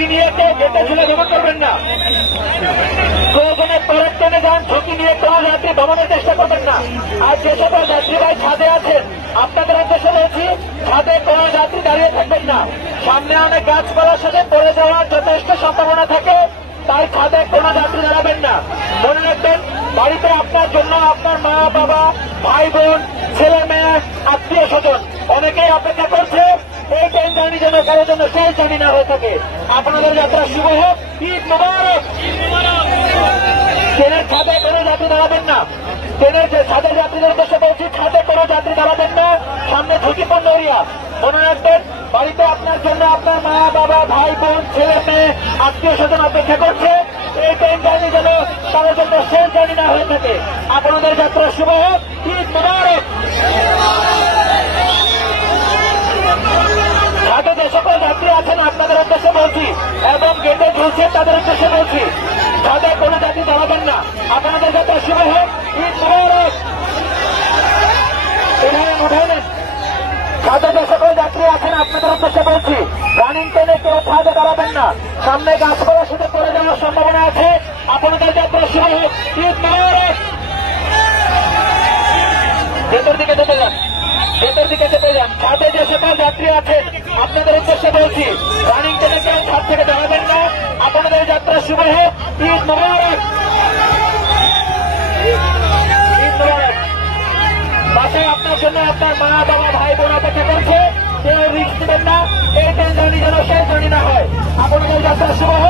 ঝুঁকি নিয়ে কেউ গেটে ঝুলে ভ্রমণ করবেন না। প্রয়োজনে পরের ট্রেনে যান, ঝুঁকি নিয়ে কোনো যাত্রী ভ্রমণের চেষ্টা করবেন না। আর যে সকল যাত্রী ভাই ছাদে আছেন, আপনাদের উদ্দেশ্যে বলছি, ছাদে কোনো যাত্রী দাঁড়িয়ে থাকবেন না। সামনে অনেক গাছপালার সাথে পড়ে যাওয়ার যথেষ্ট সম্ভাবনা থাকে, তাই ছাদে কোনো যাত্রী দাঁড়াবেন না। মনে রাখবেন, বাড়িতে আপনার জন্য আপনার মা বাবা, ভাই বোন, ছেলে মেয়ে, আত্মীয় স্বজন অনেকেই অপেক্ষা করছে। এই ট্রেন জার্নি যেন কারোর জন্য শেষ জার্নি না হয়ে থাকে। আপনাদের যাত্রা শুভ হোক। ঈদ মোবারক। ট্রেনের ছাদে কোনো যাত্রী দাঁড়াবেন না। ট্রেনের যে ছাদের যাত্রীদের উদ্দেশ্যে বলছি, ছাদে কোনো যাত্রী দাঁড়াবেন না, সামনে ঝুঁকিপূর্ণ এরিয়া। মনে রাখবেন, বাড়িতে আপনার জন্য আপনার মা বাবা, ভাই বোন, ছেলে মেয়ে, আত্মীয় স্বজন অপেক্ষা করছে। এই ট্রেন জার্নি যেন কারোর জন্য শেষ জার্নি না হয়ে থাকে। আপনাদের যাত্রা শুভ হোক। ঈদ মোবারক। ছাদে যে সকল যাত্রী আছেন আপনাদের উদ্দেশ্যে বলছি এবং গেটে ঝুলছেন তাদের উদ্দেশ্যে বলছি, ছাদে কোনো যাত্রী দাঁড়াবেন না। আপনাদের যাত্রা শুভ হোক। ঈদ মোবারক। উঠাইলেন। ছাদে যে সকল যাত্রী আছেন আপনাদের উদ্দেশ্যে বলছি, রানিং ট্রেনে কেউ ছাদে দাঁড়াবেন না। সামনে গাছপালার সাথে পড়ে যাওয়ার সম্ভাবনা আছে। আপনাদের যাত্রা শুভ হোক। ঈদ মোবারক। ভেতর দিকে যেতে যান, ভেতর দিকে যেতে যান। ছাদে যে সকল যাত্রী আছেন আপনাদের উদ্দেশ্যে বলছি, রানিং ট্রেনে কেউ ছাদ থেকে দাঁড়াবেন না। আপনাদের যাত্রা শুভ হোক। ঈদ মোবারক। ঈদ মোবারক। বাসায় আপনার জন্য আপনার মা বাবা, ভাই বোন অপেক্ষা করছে। কেউ রিস্ক নেবেন না। এই ট্রেন জার্নি যেন শেষ জার্নি না হয়। আপনাদের যাত্রা শুভ হোক।